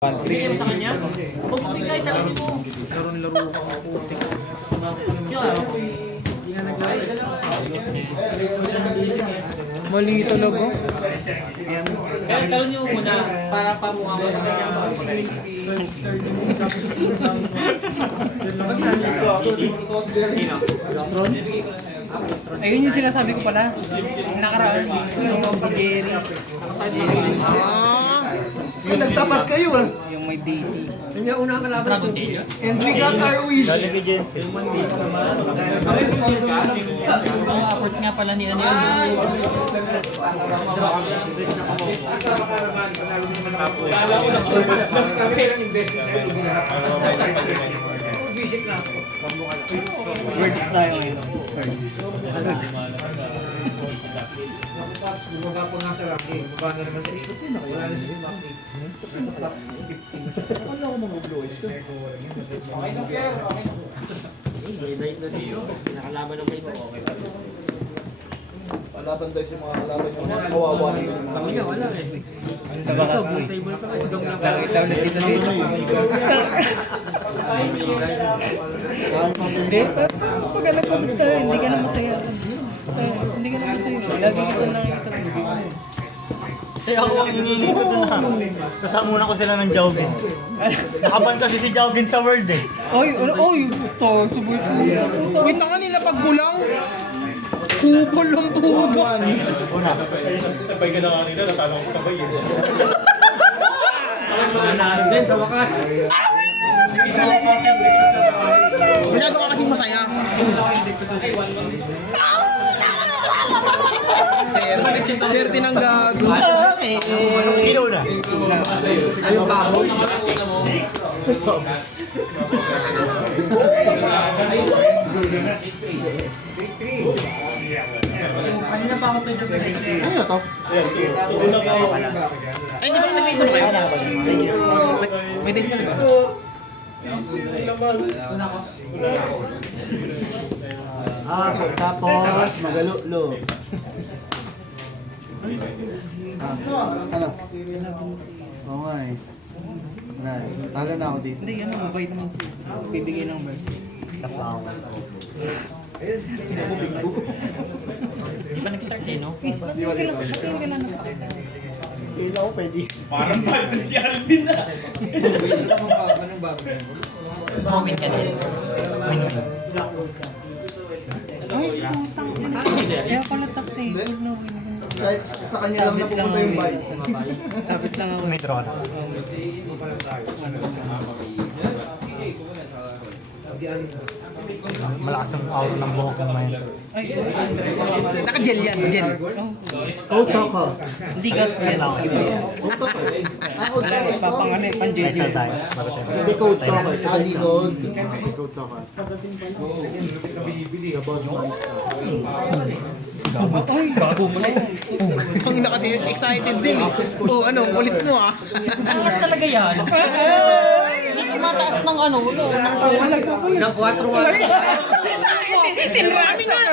Bigay mo sa kanya? Huwag mo bigay talaga mo. Laro ka ang putik. Mali talaga. Kaya talon niyo muna para pamukha ko sa kanya. Ayun yung sinasabi ko pala. Nakaraan. Yung si Jerry. Yung nagtapat kayo ah. Yung may baby. Yun yung unang kalaban. Dragon Tail yun? And we got our wish. Ang efforts nga pala ni ano yun. Words tayo ngayon. Words. Bumaba po nga sa ranking. Bumaba na naman sa ikot yun. Wala na siya sa ranking. Wala ko mga blowers ko. Okay na, Pierre. Okay na. Pinakalaban ng may okay pa. Laban tayo sa mga kalaban yung mga kawawa na yun. Sa bakas mo eh. Nakita ulit dito dito. Pag alam ko gusto, hindi ka na masaya. Hindi ka na masaya. Lagi kita nang itagusto. Kasi ako ang hinili ko doon ha. Kasamuna ko sila ng Jowgin. Nakaban kasi si Jowgin sa world eh. Oy, gusto. Subay ko. Wait na nga nila paggulang. Kupol lang tudo. Una. Masyado ka kasing masaya. Swerte ng gago. Okay. Sino una? Ano to? Ay, hindi ba nag-isa ba kayo? May days ka na ba? Tapos magalulo. Ano? Oo nga eh. Talo na ako dito. Hindi, ano, mabait naman siya. Bibigay ng verse. Di ba nag-start eh, no? Please, ba't yung kailan na? Kailan ako pwede. Anong bago? Comment ka na. Ay, putang ina. Kaya pala takte. Kahit sa kanya lang napupunta yung bike. Sabit lang ako. May draw na. Malakas ang aura ng buhok ng mayan. Ay, Naka-gel yan, gel. Auto ko. hindi guts mo yan. Iba yan. Auto ko. Wala na, ipapangano eh, pang JJ. Isa tayo. Hindi code to ko. Adi code. Code to ko. The boss monster. Ay, bago mo lang. Ang ina kasi excited din eh. Oh, ano, kulit mo ah. Angas talaga yan. Hindi mataas ng ano, ng 4-1.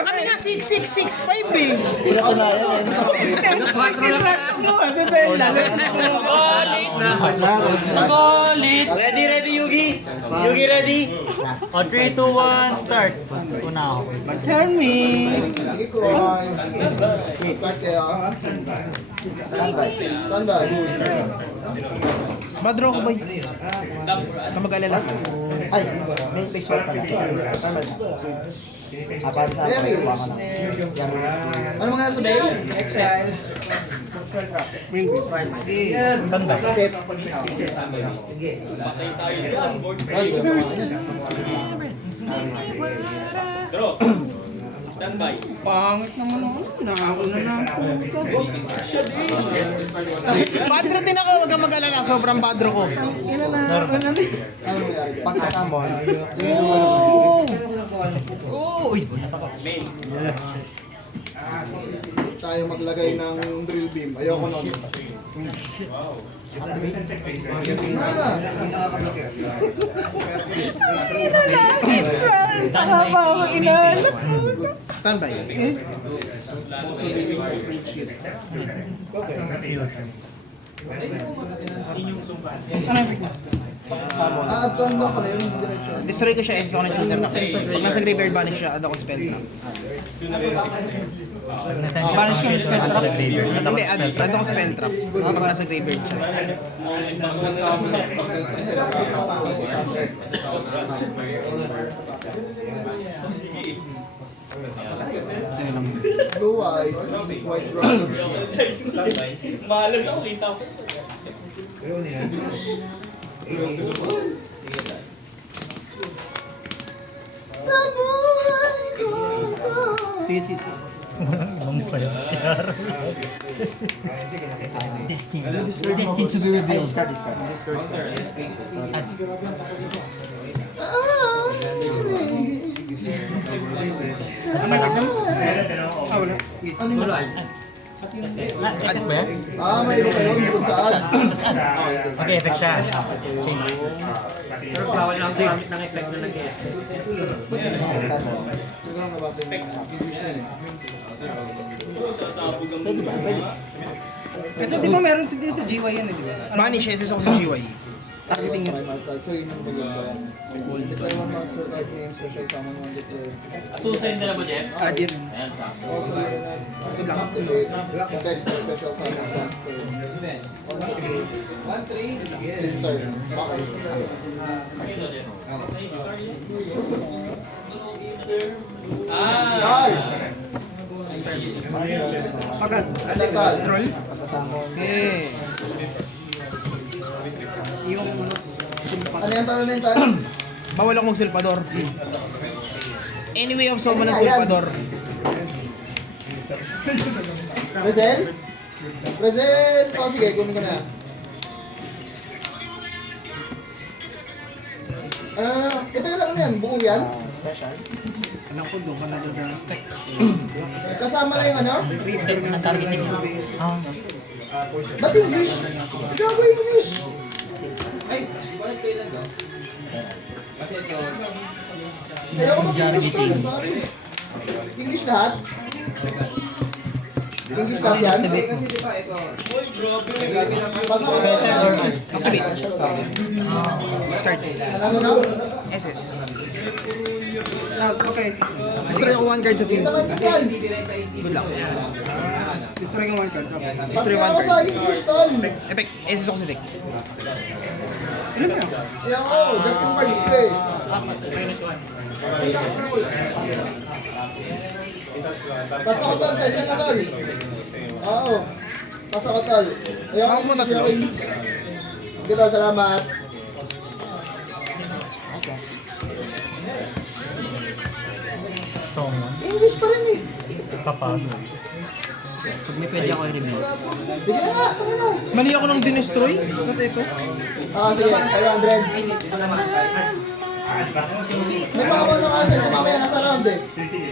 Kami nga 6665 eh. Galit! Ready, Yugi? Yugi, ready? O 3, 2, 1, start. Una ako. Tell me. Start kayo. Standby. Standby. Badro ko ba? Ka mag-alala. Ay, main base work pala. Standby. Apat sa akin. Ano mangyari sa baby? Tanda. Set. Pangit naman ako. Nakauna na ako. Badro din ako, wag kang mag-alala. Sobrang badro ko. Pagkasama. Tayo maglagay ng drill beam. Ayoko nun. Standby. Ano yung pick mo? Add ko lang pala yun, diretso. Destroy ko siya, SS ako ng tuner na. Pag nasa graveyard banish siya, add ako spell trap. Banish ka ng spell trap. Hindi, add ako spell trap. Pag nasa graveyard siya. Blue eyes, white dragon. Malas ako, kita ko. Sige, sige. Walang ibang pala. Destined to be revealed. Discard. Ano yung pick mo? Ah, wala. Ano yun? Ads ba yan? May iba kayo, kung saan. Okay, effect siya. Change. Pero bawal lang gamit ng effect na nag-effect. Pwede ba? Pwede. Ito, di ba meron dito sa GY yan, di ba? Banish, SS ako sa GY. Targeting mo. So yun yung maganda. Declare one monster type name, special summon one declare. Suicide na ba, Jeff? Add yun. Also, good luck. Text na special summon monster. Sister. Okay. Ay! Pagad. Attack. Troll? Okay. Yung ano. Ano yung tanong na yung tayo? Bawal ako mag-silpador. Anyway of summon ng silpador. Present? Present! Oh, sige, kunin ko na. Ito lang ano yan? Buo yan? Special? Alam ko doon ka na doon. Kasama na yung ano? Reaper ng targeting mo. Ah. Ba't English? Ikaw ba English? Ay, balik kayo lang, no? Kasi ito, Ayaw ko mag-English ka. Sorry. English lahat? English lahat yan? kasi di ba ito? Uy, grabe. Basta ko na. Activate. Discard. Ano na? SS. Tapos pagka-SS. Destroy ako one card sa field. Good luck. Destroy yung one card. Okay. Destroy one card. Effect. SS ako sa deck. Ilan ba yun? Ayaw ko. Jack yung cards ko eh. Basta ko tol. Kaya ka tol. Oo. Basta ko tol. Ayaw ko mo tatlo. Sige tol. Salamat. Summon. English pa rin eh. Kapag. Pag may pwede ako i-remove. Sige na nga. Sige na. Mali ako nang dinestroy. Ba't ito? Sige. 500. May mga ano kasi kung mamaya nasa round eh.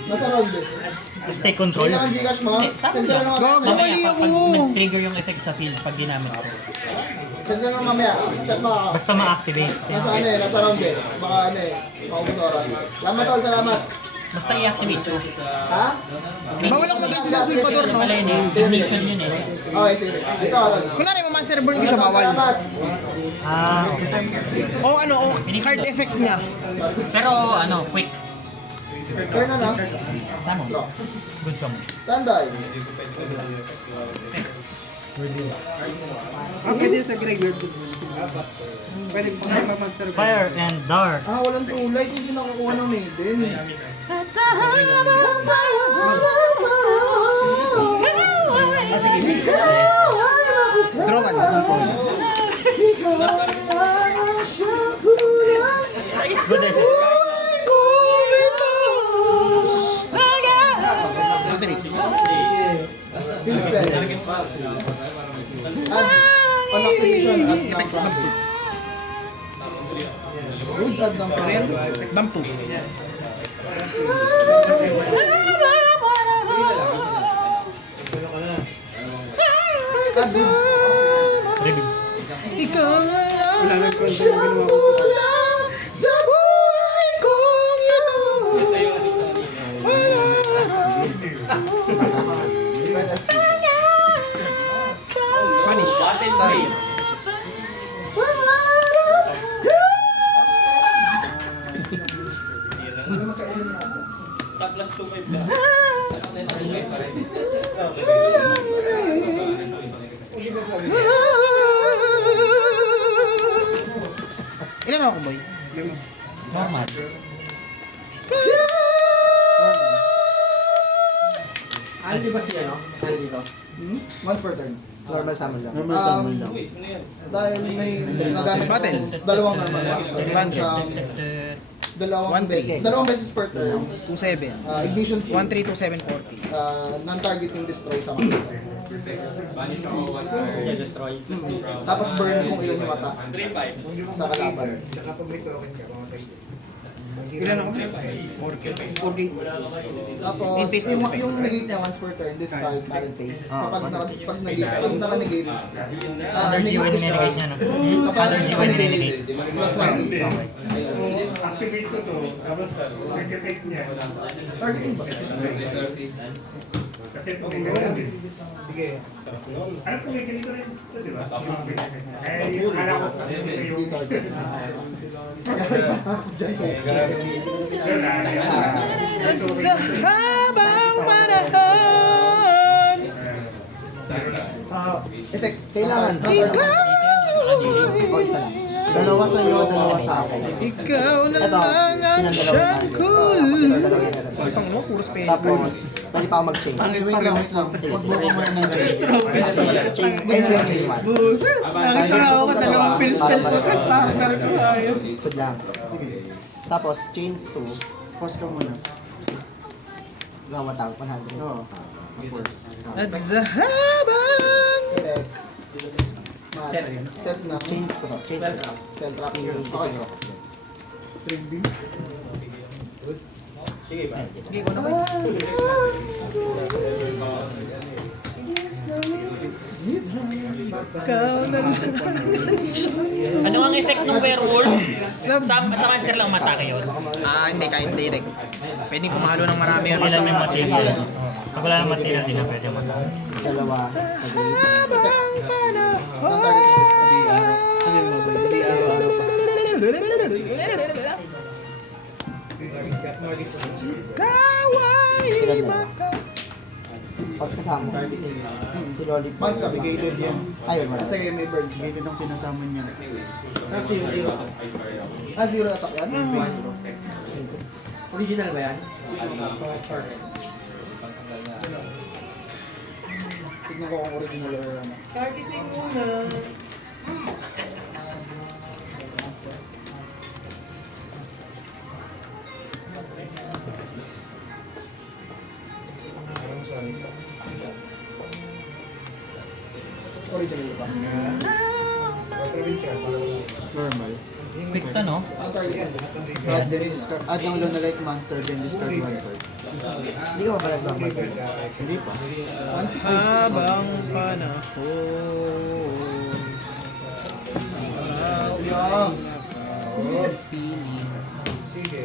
Nasa round eh. Just take control. Kaya ang Gcash mo, send ka lang mga... Gago, Mamaya, mali ako. pag nag-trigger yung effect sa field pag ginamit ko. Send ka lang mamaya. Chat mo ako. Basta ma-activate. Nasa ano eh, nasa round eh. Baka ano eh, maubos oras. Salamat tol, salamat. Basta i-activate ko. Ha? Bawal ako mag-assist sa Sulpador, no? Wala yun eh. Ignition yun eh. Okay, sige. Dito ako. Kunwari, ma-master burn ko siya, bawal. Salamat. Ah, O ano, o card effect niya. Pero ano, quick. Turn na lang. Saan mo? Draw. good summon. Standby. Pwede sa graveyard ko. Pwede ko na ma-master. Fire and dark. Walang tulay. Hindi nakakuha ng maiden. Sige, sige. Draw ka na. Good SS. Activate. Field spell. On activation. Effect, dump 2. Good add ng prayer. Dump 2. Reveal. Ikaw lang Wala lang ko. sa buhay kong ito. Punish. Sorry. Ilan ako, boy? Normal. Ano ba siya, no? Ano dito? Once per turn. Normal summon lang. Normal summon lang. Dahil may nagamit Batin. ako dalawang normal master. Meron siyang One three. dalawang beses per turn. 2-7. Ignition speed. 1-3-2-7-4K. Non-targeting destroy sa master. Destroy. Tapos burn kung ilan yung attack sa kalaban. Saka pag may token ka, mamatay. Ilan ako? 4K. Tapos yung negate niya once per turn, discard battle phase. Kapag naka-negate, Energy when destroy. ninegate niya, no? Kapag Energy when ninegate. plus 1 Activate ko to, tapos nag-effect niya. targeting ba? Kasi pag ganun eh. Sige. Alam ko may ganito rin ito, di ba? Eh, yung akala ko yung... Yun na, At sa habang panahon, Effect. Kailangan. Dalawa sa iyo, dalawa sa akin. ikaw na Ito, lang ang sinandalawa siyang tayo. cool. Dalawa yan. Ang pang mo, puro spell. Tapos, pwede pa ako mag-chain. Wait lang. Mag-book mo muna ng chain. Chain, chain one. Buset! Nakita ako ka dalawang pilspel ko, tapos nakakar ko ayun. Good lang. Tapos, chain 2. Pause ka muna. Gawa tao, 100. Oo. Of At sa habang Set na. Chain 2. Chain 2. Central. Sisig ko. Sige ko na ba? Ikaw na lang. Ano ang effect ng werewolf? Sa... Sa master lang matake yun. Hindi, kahit direct. Pwedeng pumalo ng marami yun. Ilan Basta may may material. Pag wala ng material, di na pwede matake. Dalawa. habang panahon. Ikaw ay baka. Pag kasama. Si Lollipop. Once navigated yan. Ayun, wala. Kasi may burn. Gated ang sinasama niya. Zero attack yan? Original ba yan? Tignan ko kung original or ano. Targeting muna. Original ba? Normal. Quick to, no? Ang target. Add ng Lunalite Monster, then discard 1 card. Hindi ka mabalag normal card. Hindi pa. Habang panahon. Feeling Sige.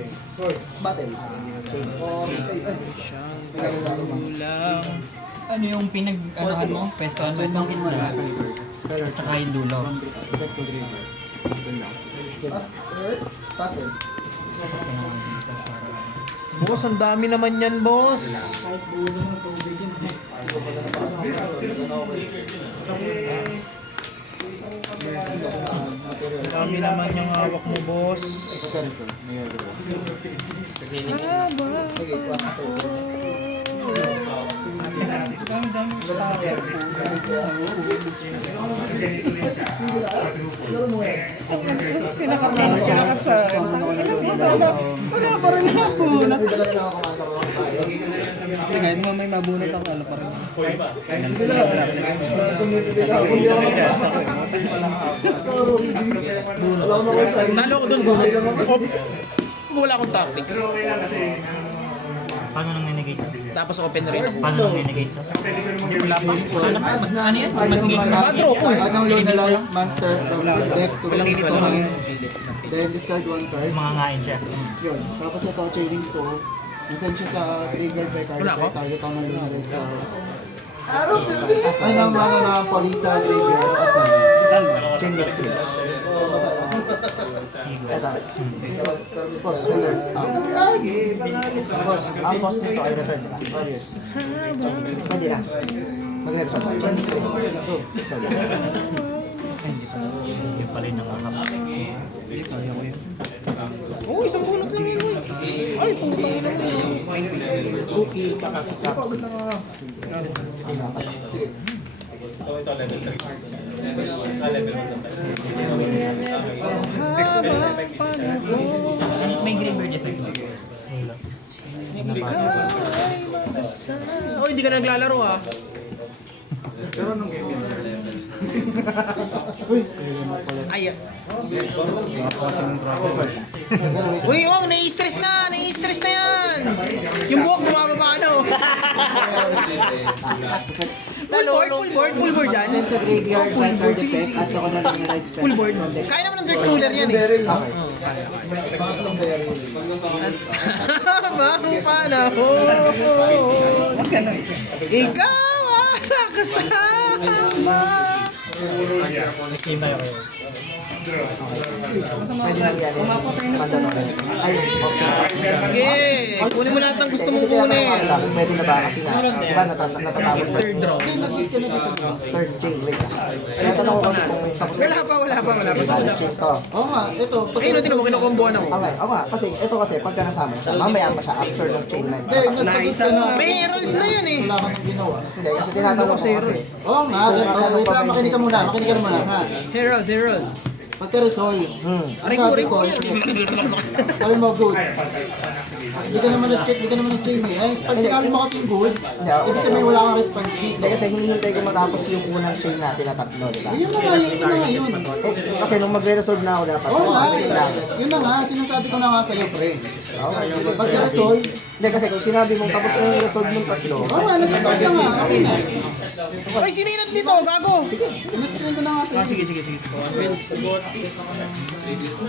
Battle. siyang kulang. Ano yung pinag-anuhan mo? Pestuhan Send mo? lang mo na spell card. Spell card. Tsaka yung dulo. Deck to graveyard. Yun lang. Fast turn. Boss, ang dami naman yan, boss. Ang dami naman yung hawak mo, boss. Comparison. May yellow box. Pinaka sa akin. Wala pa rin ako bunot. Kahit mo may mabunot ako, ano pa rin. Nalo ko dun. Wala akong tactics. Paano nang ninegate? Tapos open rin ako. Paano nang ninegate? Ano yan? Madro ko. Add ng Lunalite Monster from deck to Walang init ako. Then discard 1 Tapos card. mga ngain siya. Yun. Tapos ito, chaining 2. Nasend siya sa graveyard by card. Wala ako? Target ako ng Lunalite sa... Ay, ng ano na poli sa graveyard at sa chain deck 2. Ito. Boss, winner. Boss, ang boss nito ay return. Oh, yes. Pwede na. Mag-return. Chain 3. 2. Yung pala yung nakakap. Oo, isang bunot lang yun. Ay, putang ina mo. Suki, kakasi-kapsi. Habang panahon. May green bird effect. Ay, magkasama. Oh, hindi ka naglalaro ah. Ay, uy, wag, nai-stress na yan. Yung buhok bumababa ano. Full board yan. Then sa graveyard, Full right board, card sige, effect, sige, at ako na lang yung right spell. Full board. Kaya naman ng dirt cooler yan eh. Okay. Pangatlong bearing. At sa habang panahon, ikaw ang kasama. Pwede na yan. Panda na kayo. Ay, Okay, kunin mo lahat ng gusto mong kunin. Pwede na ba? Kasi nga, di ba natatapos pa. Third draw. Third chain, wait lang. Kaya tanong ko kasi kung tapos na. Wala pa. Third chain to. Oo nga, ito. Ayun, tinan mo, kinukombohan ako. Okay, oo nga. Kasi ito kasi, pagka nasama siya, mamaya pa siya after ng chain line. Hindi, nagpagod ka na. May herald na yan eh. Wala kang ginawa. Hindi, kasi tinatanong ko kasi. Oo nga, wait lang, makinig ka muna ha. Herald. Pagka-resolve. Aray ko. Sabi mo, good. Hindi ka naman nag-chain eh. Ay, pag sinabi mo kasi good, ibig sabihin wala kang response dito. Hindi, kasi hinihintay ko matapos yung unang chain natin na tatlo, di ba? Yun na nga yun. Eh, kasi nung magre-resolve na ako dapat. Oo nga, wait lang. yun na nga, sinasabi ko na nga sa'yo, pre. Okay. Pagka-resolve, Hindi, kasi kung sinabi mong tapos na yung resolve ng tatlo, oo nga, nag-resolve ka nga. Ay, sininat dito, gago. In-explain ko na nga sa'yo. Sige.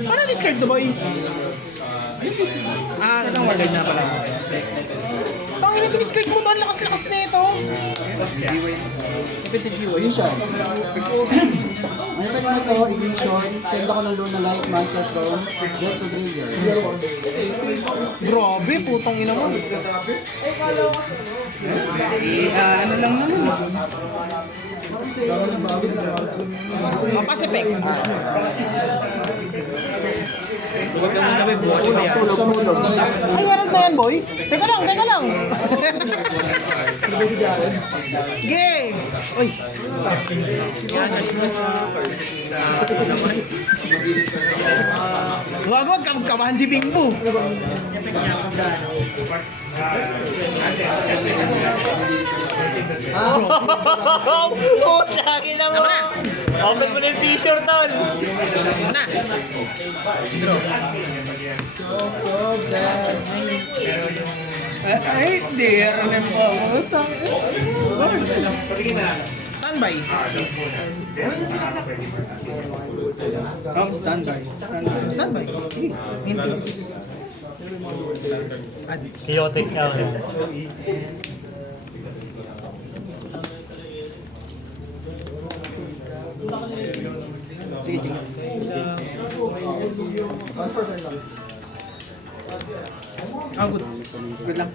Paano discard to, boy? Discard na pala. Tangina, discard mo to. Ang lakas-lakas na ito. Ignition. Ang effect na to, ignition, send ako ng Luna Light, Monster Stone, get to graveyard. Grabe, putang ina mo. Ano lang naman. Pacific. Ay, meron na yan, boy. Teka lang. Gay! Uy! Wag kabahan si Bingbo. Oh, lagi na mo! Open mo na yung t-shirt, tol! Na. Ay, dear. Standby. Standby. In peace. Chaotic elements. Good. Good lang.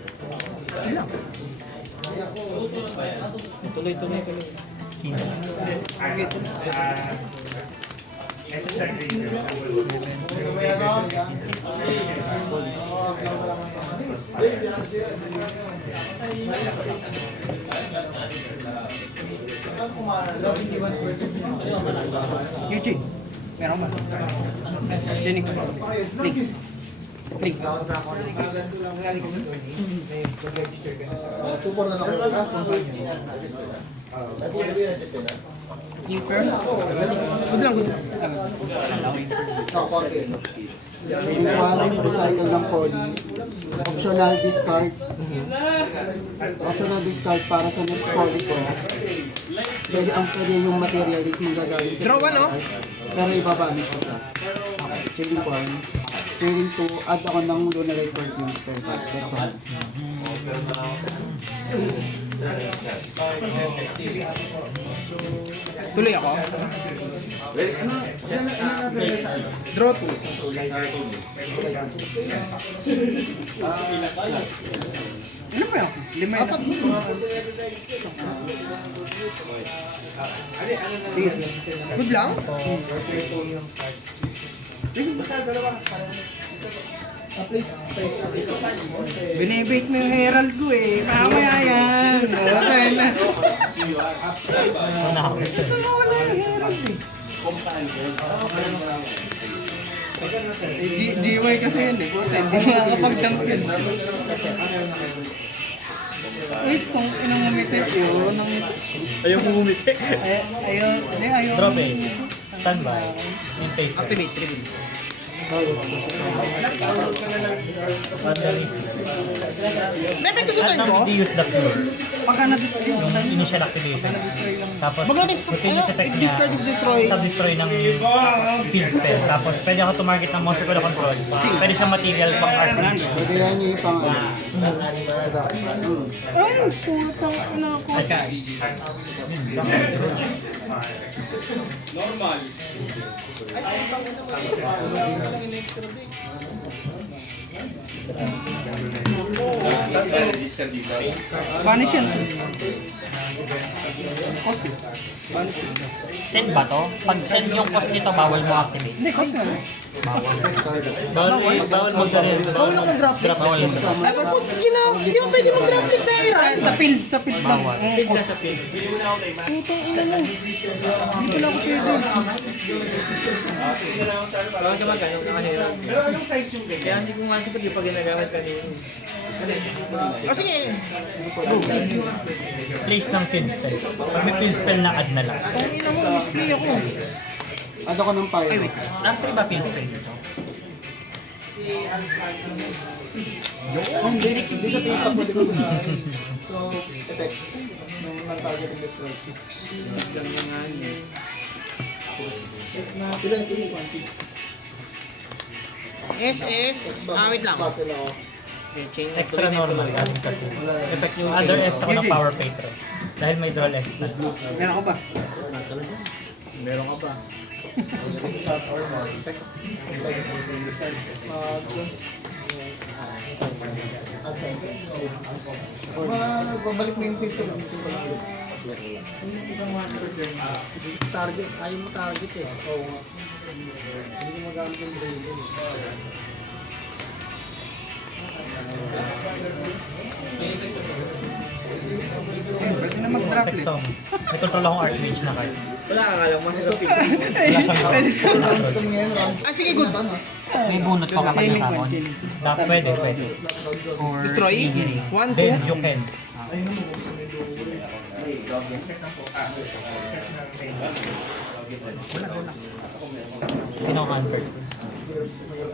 Tuloy. Eugene, meron ba? Dinig ko. Please. Super na lang. Yung firm? Good lang. Pwede one, recycle ng poly. Optional discard. Optional discard para sa next poly ko. Pwede yung material is magagamit sa Draw one, no? pero ibabanish ko siya. Chilling 1. Chilling 2. Add ako ng Lunarite Perfume spell card. Ito. Tuloy ako. Draw 2. Ano ba yun? Lima yun. Sige, sige. Good lang? Binibake mo yung Herald ko eh. Mamaya yan. Okay na. Una ako. Ito na wala yung Herald eh. GY kasi yun eh. Puta, hindi makakapag-dump yun. Uy, kung inang ngumiti. Ayaw mo bumiti. Ayaw. Drop eh. Standby. Yung face. Activate, reveal. May epekto sa turn ko? Hindi use the pure. Pagka na-destroy Yung initial activation. Tapos, discard is destroy. Sub-destroy ng field spell. Tapos, pwede ako tumarget ng monster ko na control. Pwede siya material pang arcane. Pwede yan yung pang ano. Ay, putang ina ko. Banish yan. Cost eh. Banish yan. Send ba to? Pag send yung cost nito, bawal mo activate. Hindi, cost nga. Bawal mag-drop. Bawal mag-drop. Drop all. Ay, put, hindi mo pwede mag-drop click sa Iran. Sa field lang. Feed na sa feed. Putang ina mo. Hindi pala ako pwede. Bawal ka magkano nakahirap. Pero anong size yung ganyan? Kaya hindi ko nga sabi pag ginagamit kanina. O sige. Go. Place ng field spell. Pag may field spell na add na lang. Tang ina mo, misplay ako. Add ako ng fire. Ay, wait. Rank 3 ba field spell dito? So, effect. Nung non-targeting destroy. SS. Wait lang. Battle ako. Extra normal gamit sa field. Effect yung other S ako ng power patron. Dahil may draw S na. Meron ko ba? Meron ka pa. Babalik mo yung face ko lang. Ito pala ulit. Target. Ayaw mo target eh. Oo nga. Hindi mo magamit yung brain. Pwede na mag-drop Effect eh. song. May control akong Archmage na card. Wala ka alam mo sa pick. Ah, sige, good. May bunot pa kapag Chaining nasa ko, on. chaining. Pwede. Or Destroy? 1, 2. Then you can. Pinaw-convert.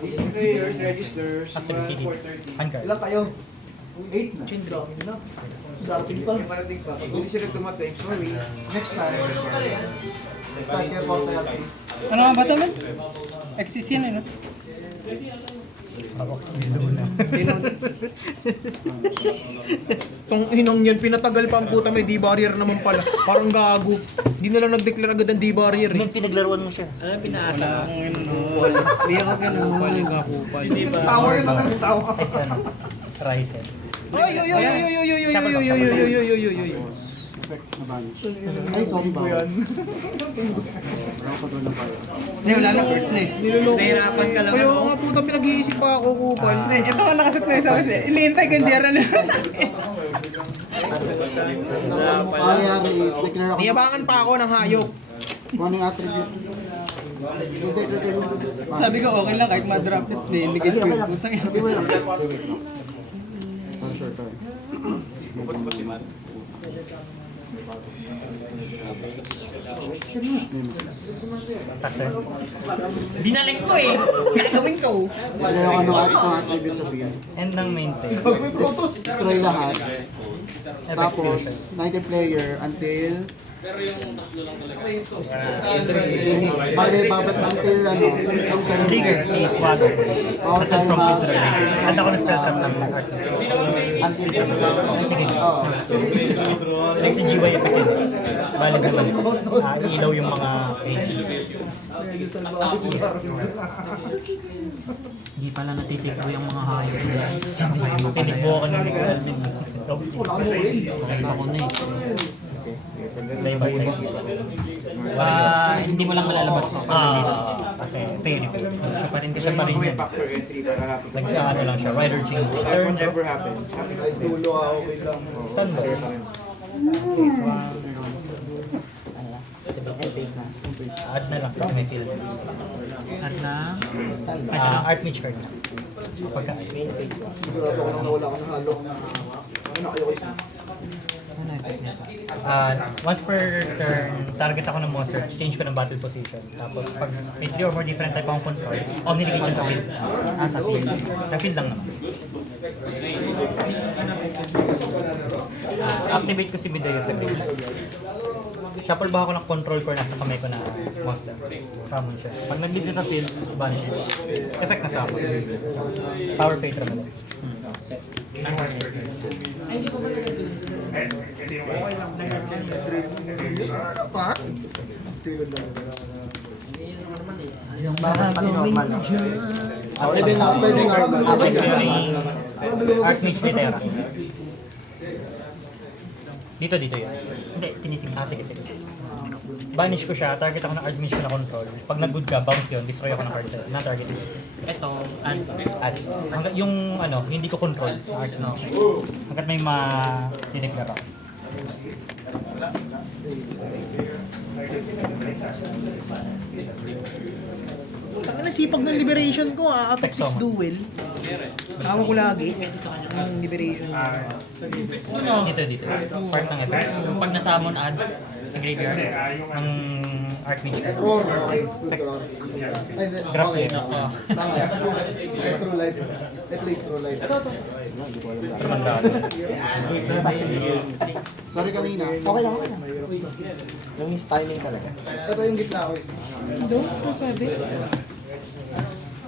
Players, registers, Activity. 430. Handcard. Ilan kayo? 8 na. Chain drop. Yun lang. Dating pa. Yung parating pa. Pag hindi sila tumatay, sorry. Next time. Next time kayo po tayo. Ano nga ba ito, man? Exis yan eh, no? Hawak sa Luna. Tong inong yan, pinatagal pa ang puta, may D-barrier naman pala. Parang gago. Hindi na lang nag-declare agad ng D-barrier eh. Nung pinaglaruan mo siya. Ano pinaasa? Wala akong kupal. Hindi ako ganun. Kupal, kakupal. Tawa yun lang ang tawa. Ay, sana. Ryzen. Ay, oy, oy, oy, oy, oy, oy, oy, oy, oy, oy, oy, oy, oy, oy, oy. Effect na vanish. Ay, sorry ba? Wala ko doon ng fire. Hindi, wala na, first na eh. Niloloko. Nahirapan ka lang. Kaya nga puta, pinag-iisip pa ako, kupal. Ito nga nakaset na isa kasi. Iliintay ko hindi rin. Ang mangyayari is declare ako. Niyabangan pa ako ng hayop. Kung ano yung attribute. I-declare ko. Sabi ko, okay lang kahit ma-drop hits na iligid ko. Putang ina. Wait lang. Wait lang. Turn. Binaling ko eh. Gagawin ko. Declare ako ng isang attribute sa field. End ng main phase. Destroy lahat. Tapos, 90 player until... Bale, babat until ano, ang turn Trigger, si Quago. All Aside time from mag... Peter. Add ako ng spell trap ng art. Until... Sige. Oo. Like si GY effective. Bali naman, ilaw yung mga AG. Medyo salbahe si Darwin. Hindi pala natitipro yung mga hayop. Tinikbo ako ng Alvin. Wala ka mo eh. Ako na eh. Play by play. Hindi mo lang malalabas pa pag nandito. Kasi very good. Siya pa rin Isa pa rin yun. Factor entry para happy. Nag-ano lang siya, rider change. Turn, Whatever happens, happy Kahit dulo okay lang. standby. Ano na? End phase na. End phase. Add na lang kasi may field. At na, Stand by. Art mage card na. Pagka, Main phase pa. Sigurado ko nang nawala ka ng halo. Ano kayo kasi? ano effect niya? once per turn, target ako ng monster, change ko ng battle position. Tapos pag may 3 or more different type akong control, niligate siya sa field. Sa field. Sa field lang naman. Activate ko si Midaya sa field. Shuffle ba ako ng control core nasa kamay ko na monster? Summon siya. Pag nag-lead siya sa field, banish siya. Effect na summon. Power Phaetra mo lang. Bakit pati normal? Pwede nga, pwede nga. Archmage ni Terra. Dito yan. Hindi, tinitingnan. Sige. Banish ko siya, target ako ng Archmage ko na control. Pag nag-good ka, bounce yun, destroy ako ng card set. Na-target yun. Ito, and Hanggat yung hindi ko control, Archmage. Hanggat may ma-dineclare ako. Ang sipag ng liberation ko out of 6 duel. Hawak ko lagi. Ang liberation niya. Dito. Part ng effect. pag nasamon add sa graveyard, Ng Archmage ko. Roar, okay. Good roar. Ay, hindi. Drop Okay. yun. Tama. Ay, true light. Ay, please, true light. Tremendado. Ito na tayo. Sorry kanina. Okay lang. Yung miss timing talaga. Ito yung gitna ko. Ito, ang sabi.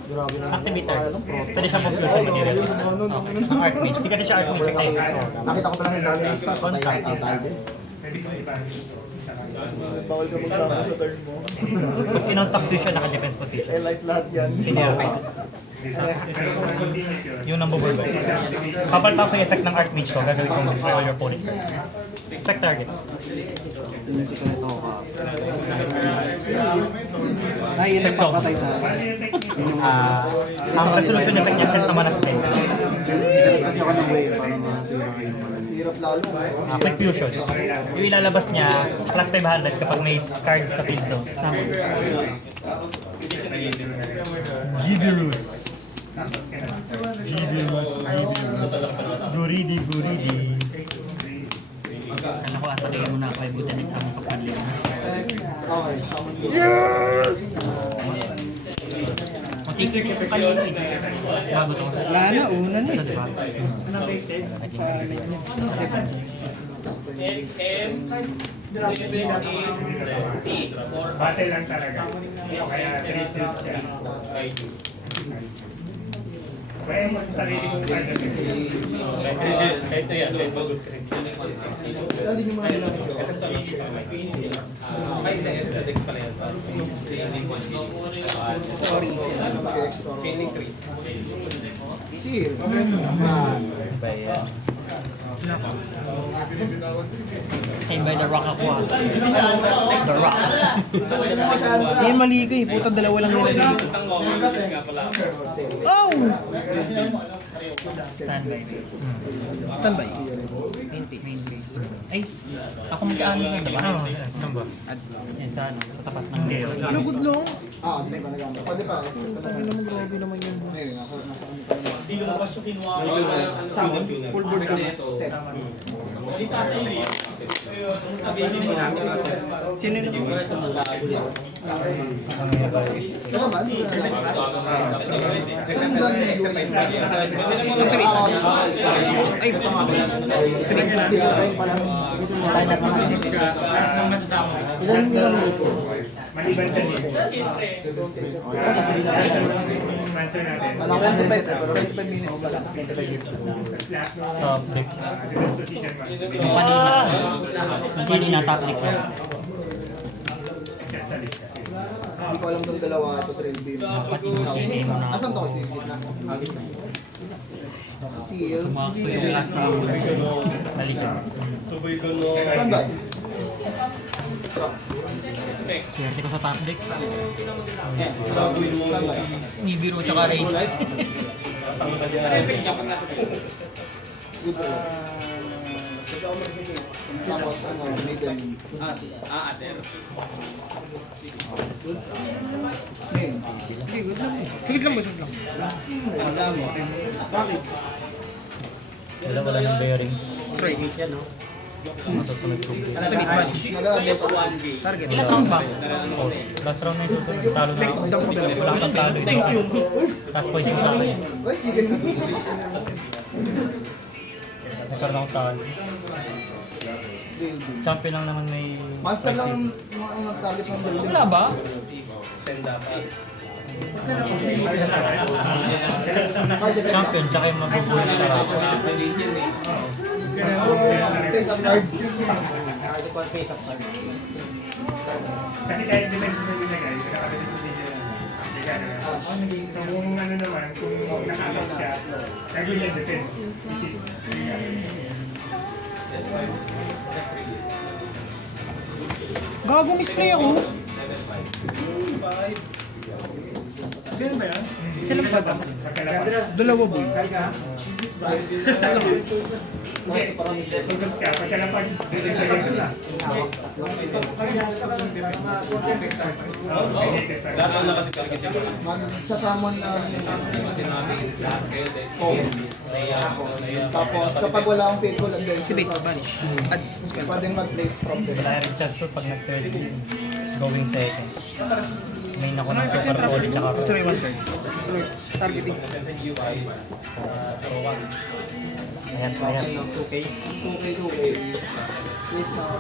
Grabe na. Activate target. Pwede siyang conclusion material. Ang Archmage. Hindi kasi siya Archmage effect eh. Nakita ko pa lang yung dami ng start. Patay lang tayo din. Bawal ka magsama sa turn mo. Pag kinontact siya, naka-defense position. Eh, light lahat yan. Sige. Yung nambubol ba? Kapalta ko yung effect ng Archmage ko, gagawin kong destroy all your opponent. Check target. Inisip ko nito ka. Ay, yun ang papatay sa akin. Ang resolution effect niya, set naman na spell. Kasi ako ng way para masira kayo. Hirap lalo. Quick fusion. Yung ilalabas niya, plus 500 kapag may card sa field zone. Gigerus. Guridi. kala ko ata kayo muna ako ay buta ng samong pagkanila. Okay. Matikir yung palisin. Bago to. Wala na, una na Ito, eh. diba? Battle lang talaga. Kaya treatment siya. Kaya yung sarili kong kanya kasi. Lalo yung mga ilang. Sorry, sila. Sir. Same by the rock ako ah. The rock. Yan mali ko eh. Puta, dalawa lang nilagay ko. Oh! Standby. Standby. Main phase. Ay, ako mag-ano na diba? Oo, yan ba? Yan sa ano, sa tapat ng Geo. Pero good long. Di ba nagamit? Pwede pa. Ay naman, grabe naman yun. Ngayon, ako nasa kami pa naman. Summon, full board ka. Set. Sino na? Kaya ba? Ay, ito nga. This time pa lang. Sige sa mga timer naman. Ilang minutes? Maliban sa dito. Sasabihin natin. master natin. Alam ko 25 minutes pa lang. 25 minutes pa lang. Lahat ng Top deck. defense position mo. Yung kanina. Yung kanina top deck ko. Except sa list kasi. Hindi ko alam tong dalawa ito, trail beam. Asan to kasi? Gitna. Seal. Sumakto yung last Balik siya. Saan ba? swerte ko sa top deck. Saan ba? Nibiru tsaka race. Good roll. Tapos middle. Main. Sagit lang ba? Sagit lang. Bakit? Wala ng bearing. Straight. Masusunod ko. Limit banish. Nag-aabot. Target. Ilan sound ba? Oh, last round na yung susunod. Talo na ako. Dump ko dalawa. Wala kang talo. Thank you. Last poison sa akin. Ay, chicken. Nagkaroon akong talo. Champion lang naman may... Monster lang ang target ng building. Wala ba? Champion, tsaka yung mabubuhay sa rapo. Face up card. Kasi kahit defense mo nilagay, nakakabili sa video na. So kung ano naman, kung nakakot siya, gagawin niya defense. Which is, Gago, misplay ako. Isa lang ba? pagkalabas. Dalawa boy. Hindi, focus ka, pagkalapag, defense ka. Magsasamon ng tapos kapag wala akong faithful and then Activate, banish. Add spell. pwedeng mag-place from them. Wala rin chance ko pag nag-third going second. Main ako ng super solid tsaka Destroy one turn. Destroy. Targeting. ayan, ayan. 2K. Please now.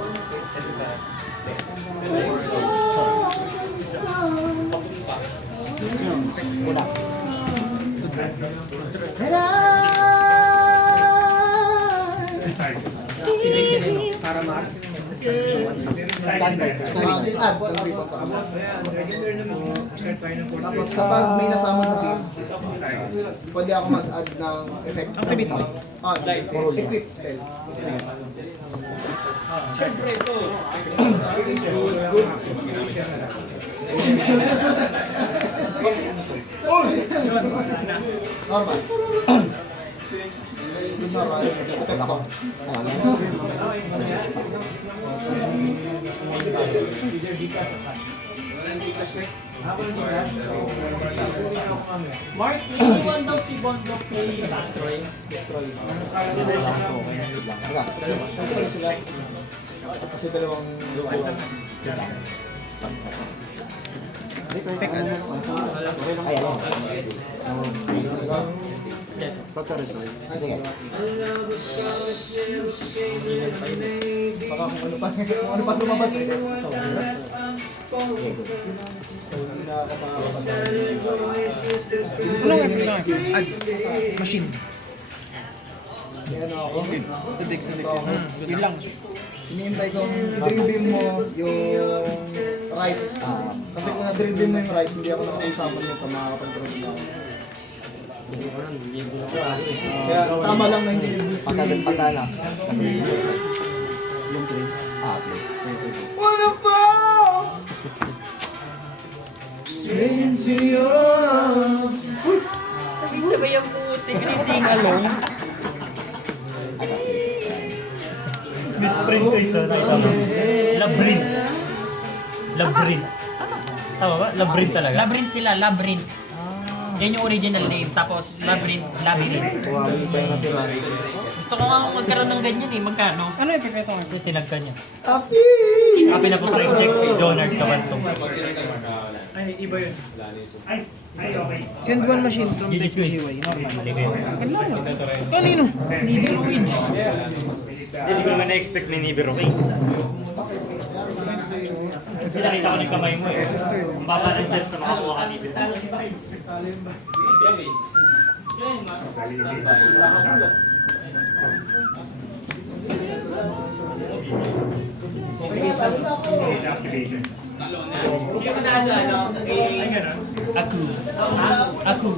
Una. Add ng ribbon sa kamay. Tapos kapag may nasama sa field, pwede ako mag-add ng effect. Activate mo. Equip spell. Normal. Good normal. Effect ako. Mark, iwan daw si Bondo kay Destroy. Destroy. Destroy sila. Kasi dalawang Pagka-resolve. Sige. Baka kung ano pa lumabas eh. Ano nga lang? Add. Machine. Ano ako? Sa deck selection. Yun lang. Hinihintay kong i-drill beam mo yung right. Kasi kung na-drill beam mo yung right, hindi ako nakakasama niyo pa makakapag-control na ako. Kaya tama lang na hindi nag-drill. Pagka-pagka. Yung place. Place. Sige. Wanna fall into your arms. Sabay-sabay ang puti. Sing along. Misprint ko isa. Labyrinth. Labyrinth. Tama ba? Labyrinth talaga. Labyrinth sila, Labyrinth. Yan yung original name. Tapos Labyrinth, Labyrinth. Wow, yung pa yung natira. Gusto ko nga magkaroon ng ganyan eh. Magkano? Ano yung epekto ko? Yung tinagka niya. Api! Pinapuprice check kay Donald Cabantong. Ay, iba yun. Ay, okay. Send one machine from deck to Gigi GY. Normal. Kanino? Kanino? Hindi ko naman na-expect ni Nibiru King. Nakita ko na yung kamay mo eh. Ang baba ng chance na makakuha ka Nibiru. Activation. Yung manalo, ano? Ay, gano'n? Aku.